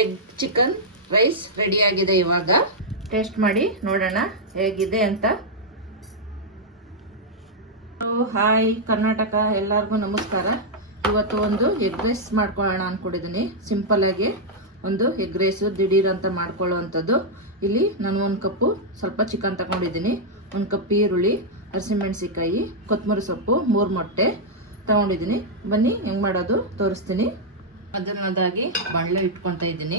Egg chicken rice ready ಆಗಿದೆ. ಇವಾಗ taste ಮಾಡಿ ನೋಡೋಣ ಹೇಗಿದೆ ಅಂತ. ಹಾಯ್ ಕರ್ನಾಟಕ, ಎಲ್ಲರಿಗೂ ನಮಸ್ಕಾರ. ಇವತ್ತು ಒಂದು ಎಗ್ ರೈಸ್ ಮಾಡ್ಕೊಳ್ಳೋಣ ಅನ್ಕೊಂಡಿದ್ದೀನಿ. ಸಿಂಪಲ್ ಆಗಿ ಒಂದು ಎಗ್ ರೈಸು ದಿಢೀರ್ ಅಂತ ಮಾಡ್ಕೊಳ್ಳೋವಂಥದ್ದು. ಇಲ್ಲಿ ನಾನು 1 ಕಪ್ಪು ಸ್ವಲ್ಪ ಚಿಕನ್ ತಗೊಂಡಿದ್ದೀನಿ, 1 ಕಪ್ ಈರುಳ್ಳಿ, ಹಸಿಮೆಣಸಿಕಾಯಿ, ಕೊತ್ತಂಬರಿ ಸೊಪ್ಪು, 3 ಮೊಟ್ಟೆ ತಗೊಂಡಿದ್ದೀನಿ. ಬನ್ನಿ ಹೆಂಗೆ ಮಾಡೋದು ತೋರಿಸ್ತೀನಿ. ಅದನ್ನದಾಗಿ ಬಾಣಲೆ ಇಟ್ಕೊತಾ ಇದ್ದೀನಿ.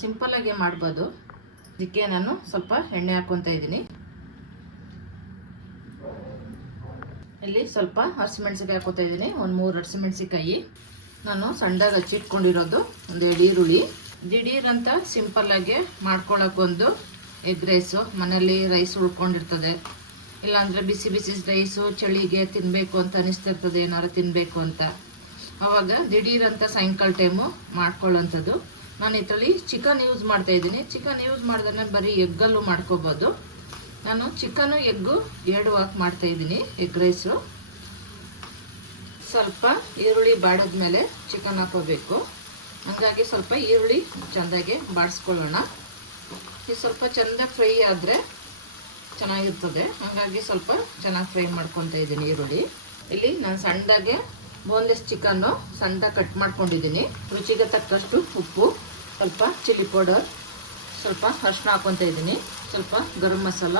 ಸಿಂಪಲ್ಲಾಗಿ ಮಾಡ್ಬೋದು. ಇದಕ್ಕೆ ನಾನು ಸ್ವಲ್ಪ ಎಣ್ಣೆ ಹಾಕ್ಕೊತಾ ಇದ್ದೀನಿ. ಇಲ್ಲಿ ಸ್ವಲ್ಪ ಹಸಿಮೆಣಸಿಕಾಯಿ ಹಾಕೋತಾ ಇದ್ದೀನಿ, ಒಂದು 3 ಹಸಿಮೆಣಸಿಕಾಯಿ. ನಾನು ಸಣ್ಣದಾಗಿ ಹಚ್ಚಿಟ್ಕೊಂಡಿರೋದು 1 ಈರುಳ್ಳಿ. ದಿಢೀರ್ ಅಂತ ಸಿಂಪಲ್ಲಾಗಿ ಮಾಡ್ಕೊಳ್ಳೋಕ್ಕೊಂದು ಎಗ್ ರೈಸು. ಮನೇಲಿ ರೈಸ್ ಉಳ್ಕೊಂಡಿರ್ತದೆ, ಇಲ್ಲಾಂದರೆ ಬಿಸಿ ಬಿಸಿ ರೈಸು ಚಳಿಗೆ ತಿನ್ನಬೇಕು ಅಂತ ಅನಿಸ್ತಿರ್ತದೆ, ಏನಾದ್ರು ತಿನ್ನಬೇಕು ಅಂತ. ಆವಾಗ ದಿಢೀರ್ ಅಂತ ಸಾಯಂಕಾಲ ಟೈಮು ಮಾಡ್ಕೊಳ್ಳೋಂಥದ್ದು. ನಾನು ಇದರಲ್ಲಿ ಚಿಕನ್ ಯೂಸ್ ಮಾಡ್ತಾ ಇದ್ದೀನಿ. ಚಿಕನ್ ಯೂಸ್ ಮಾಡಿದ್ರೆ ಬರೀ ಎಗ್ಗಲ್ಲೂ ಮಾಡ್ಕೋಬೋದು. ನಾನು ಚಿಕನು ಎಗ್ಗು 2 ಹಾಕಿ ಮಾಡ್ತಾ ಇದ್ದೀನಿ ಎಗ್ ರೈಸು. ಸ್ವಲ್ಪ ಈರುಳ್ಳಿ ಬಾಡಿದ್ಮೇಲೆ ಚಿಕನ್ ಹಾಕೋಬೇಕು. ಹಾಗಾಗಿ ಸ್ವಲ್ಪ ಈರುಳ್ಳಿ ಚೆಂದಾಗಿ ಬಾಡಿಸ್ಕೊಳ್ಳೋಣ. ಇದು ಸ್ವಲ್ಪ ಚೆಂದ ಫ್ರೈ ಆದರೆ ಚೆನ್ನಾಗಿರ್ತದೆ. ಹಾಗಾಗಿ ಸ್ವಲ್ಪ ಚೆನ್ನಾಗಿ ಫ್ರೈ ಮಾಡ್ಕೊತಾ ಇದ್ದೀನಿ ಈರುಳ್ಳಿ. ಇಲ್ಲಿ ನಾನು ಸಣ್ಣದಾಗೆ ಬೋನ್ಲೆಸ್ ಚಿಕನ್ನು ಸಣ್ಣದಾಗಿ ಕಟ್ ಮಾಡ್ಕೊಂಡಿದ್ದೀನಿ. ರುಚಿಗೆ ತಕ್ಕಷ್ಟು ಉಪ್ಪು, ಸ್ವಲ್ಪ ಚಿಲ್ಲಿ ಪೌಡರ್, ಸ್ವಲ್ಪ ಅರಿಶಿನ ಹಾಕ್ಕೊತಾ ಇದ್ದೀನಿ, ಸ್ವಲ್ಪ ಗರಂ ಮಸಾಲ.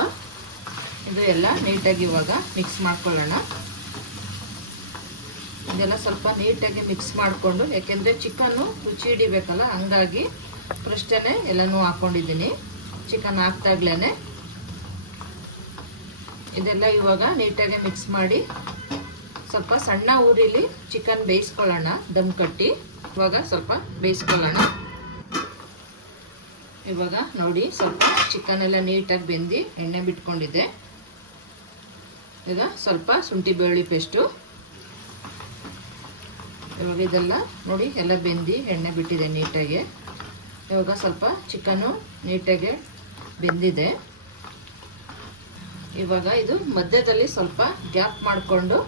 ಇದು ಎಲ್ಲ ನೀಟಾಗಿ ಇವಾಗ ಮಿಕ್ಸ್ ಮಾಡ್ಕೊಳ್ಳೋಣ. ಇದೆಲ್ಲ ಸ್ವಲ್ಪ ನೀಟಾಗಿ ಮಿಕ್ಸ್ ಮಾಡಿಕೊಂಡು, ಯಾಕೆಂದರೆ ಚಿಕನ್ನು ರುಚಿ ಹಿಡಿಬೇಕಲ್ಲ, ಹಂಗಾಗಿ ಫಸ್ಟೇ ಎಲ್ಲನೂ ಹಾಕ್ಕೊಂಡಿದ್ದೀನಿ. ಚಿಕನ್ ಹಾಕ್ದಾಗ್ಲೇ ಇದೆಲ್ಲ ಇವಾಗ ನೀಟಾಗಿ ಮಿಕ್ಸ್ ಮಾಡಿ ಸ್ವಲ್ಪ ಸಣ್ಣ ಊರಿಲಿ ಚಿಕನ್ ಬೇಯಿಸ್ಕೊಳ್ಳೋಣ, ದಮ್ ಕಟ್ಟಿ. ಇವಾಗ ಸ್ವಲ್ಪ ಬೇಯಿಸ್ಕೊಳ್ಳೋಣ. ಇವಾಗ ನೋಡಿ ಸ್ವಲ್ಪ ಚಿಕನ್ ಎಲ್ಲ ನೀಟಾಗಿ ಬೆಂದು ಎಣ್ಣೆ ಬಿಟ್ಕೊಂಡಿದೆ. ಈಗ ಸ್ವಲ್ಪ ಶುಂಠಿ ಬೆಳ್ಳುಳ್ಳಿ ಪೇಸ್ಟು. ಇವಾಗ ಇದೆಲ್ಲ ನೋಡಿ ಎಲ್ಲ ಬೆಂದು ಎಣ್ಣೆ ಬಿಟ್ಟಿದೆ ನೀಟಾಗಿ. ಇವಾಗ ಸ್ವಲ್ಪ ಚಿಕನ್ನು ನೀಟಾಗಿ ಬೆಂದಿದೆ. ಇವಾಗ ಇದು ಮಧ್ಯದಲ್ಲಿ ಸ್ವಲ್ಪ ಗ್ಯಾಪ್ ಮಾಡಿಕೊಂಡು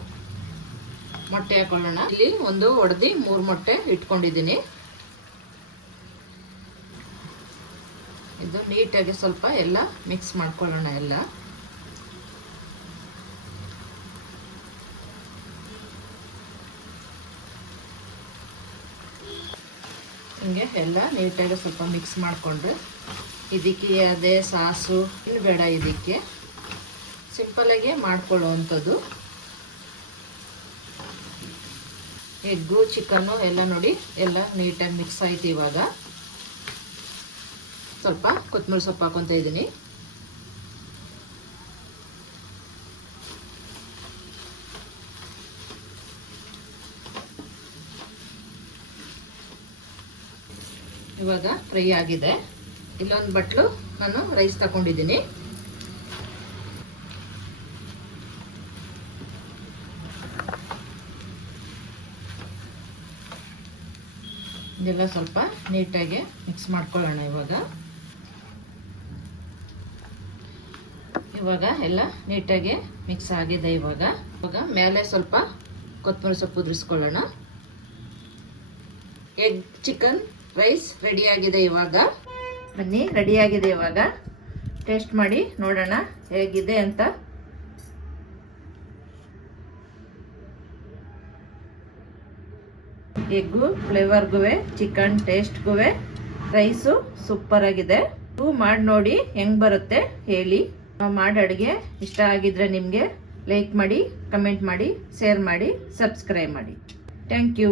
ಮೊಟ್ಟೆ ಹಾಕೊಳ್ಳೋಣ. ಇಲ್ಲಿ ಒಂದು ಒಡೆದು 3 ಮೊಟ್ಟೆ ಇಟ್ಕೊಂಡಿದ್ದೀನಿ. ಇದು ನೀಟಾಗಿ ಸ್ವಲ್ಪ ಎಲ್ಲ ಮಿಕ್ಸ್ ಮಾಡ್ಕೊಳ್ಳೋಣ. ಎಲ್ಲ ಹಿಂಗೆ ಎಲ್ಲ ನೀಟಾಗಿ ಸ್ವಲ್ಪ ಮಿಕ್ಸ್ ಮಾಡಿಕೊಂಡ್ರೆ ಇದಕ್ಕೆ ಅದೇ ಸಾಸು ಇನ್ನು ಬೇಡ. ಇದಕ್ಕೆ ಸಿಂಪಲಾಗಿ ಮಾಡ್ಕೊಳ್ಳುವಂಥದ್ದು. ಎಗ್ಗು ಚಿಕನ್ನು ಎಲ್ಲ ನೋಡಿ ಎಲ್ಲ ನೀಟಾಗಿ ಮಿಕ್ಸ್ ಆಯ್ತು. ಇವಾಗ ಸ್ವಲ್ಪ ಕೊತ್ತಂಬರಿ ಸೊಪ್ಪು ಹಾಕೊತಾ ಇದ್ದೀನಿ. ಇವಾಗ ಫ್ರೈ ಆಗಿದೆ. ಇಲ್ಲೊಂದು ಬಟ್ಲು ನಾನು ರೈಸ್ ತಗೊಂಡಿದ್ದೀನಿ. ಇದೆಲ್ಲ ಸ್ವಲ್ಪ ನೀಟಾಗಿ ಮಿಕ್ಸ್ ಮಾಡ್ಕೊಳ್ಳೋಣ. ಇವಾಗ ಎಲ್ಲ ನೀಟಾಗಿ ಮಿಕ್ಸ್ ಆಗಿದೆ. ಇವಾಗ ಮೇಲೆ ಸ್ವಲ್ಪ ಕೊತ್ತಂಬರಿ ಸೊಪ್ಪು ಉದುರಿಸ್ಕೊಳ್ಳೋಣ. ಎಗ್ ಚಿಕನ್ ರೈಸ್ ರೆಡಿಯಾಗಿದೆ. ಇವಾಗ ಬನ್ನಿ, ರೆಡಿಯಾಗಿದೆ. ಇವಾಗ ಟೇಸ್ಟ್ ಮಾಡಿ ನೋಡೋಣ ಹೇಗಿದೆ ಅಂತ. ಎಗ್ಗು ಫ್ಲೇವರ್ಗೂ, ಚಿಕನ್ ಟೇಸ್ಟ್ಗೂ, ರೈಸು ಸೂಪರ್ ಆಗಿದೆ. ನೀವು ಮಾಡಿ ನೋಡಿ ಹೆಂಗೆ ಬರುತ್ತೆ ಹೇಳಿ. ನಾವು ಮಾಡೋ ಅಡುಗೆ ಇಷ್ಟ ಆಗಿದ್ರೆ ನಿಮಗೆ ಲೈಕ್ ಮಾಡಿ, ಕಮೆಂಟ್ ಮಾಡಿ, ಶೇರ್ ಮಾಡಿ, ಸಬ್ಸ್ಕ್ರೈಬ್ ಮಾಡಿ. Thank you.